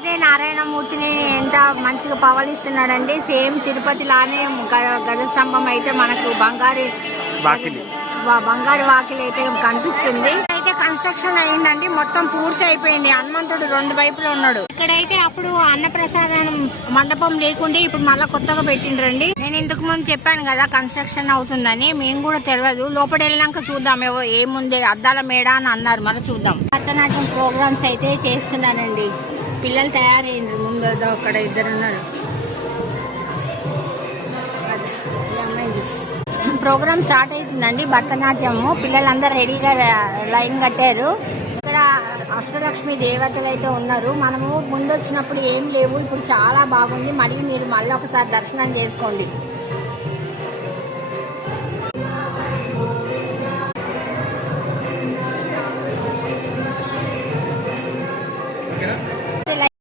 అయితే నారాయణమూర్తిని ఎంత మంచిగా పవలిస్తున్నాడండి. సేమ్ తిరుపతి లానే గజస్తంభం అయితే మనకు బంగారు వాకిలి అయితే కనిపిస్తుంది. అయితే కన్స్ట్రక్షన్ అయిందండి, మొత్తం పూర్తి అయిపోయింది. హనుమంతుడు రెండు వైపులో ఉన్నాడు. ఇక్కడైతే అప్పుడు అన్నప్రసాదం మండపం లేకుండే ఇప్పుడు మళ్ళీ కొత్తగా పెట్టిండ్రండి. నేను ఇంతకు ముందు చెప్పాను కదా కన్స్ట్రక్షన్ అవుతుందని, మేము కూడా తెలియదు. లోపల వెళ్ళినాక చూద్దాం ఏముంది, అద్దాల మేడ అని అన్నారు, మళ్ళీ చూద్దాం. భరతనాట్యం ప్రోగ్రామ్స్ అయితే చేస్తున్నానండి. పిల్లలు తయారైండ్రు, ముందు అక్కడ ఇద్దరున్నారు. ప్రోగ్రామ్ స్టార్ట్ అవుతుందండి. భరతనాట్యము పిల్లలందరూ రెడీగా లైన్ కట్టారు. ఇక్కడ అష్టలక్ష్మి దేవతలు అయితే ఉన్నారు. మనము ముందు వచ్చినప్పుడు ఏం లేవు, ఇప్పుడు చాలా బాగుంది. మరియు మీరు మళ్ళీ ఒకసారి దర్శనం చేసుకోండి.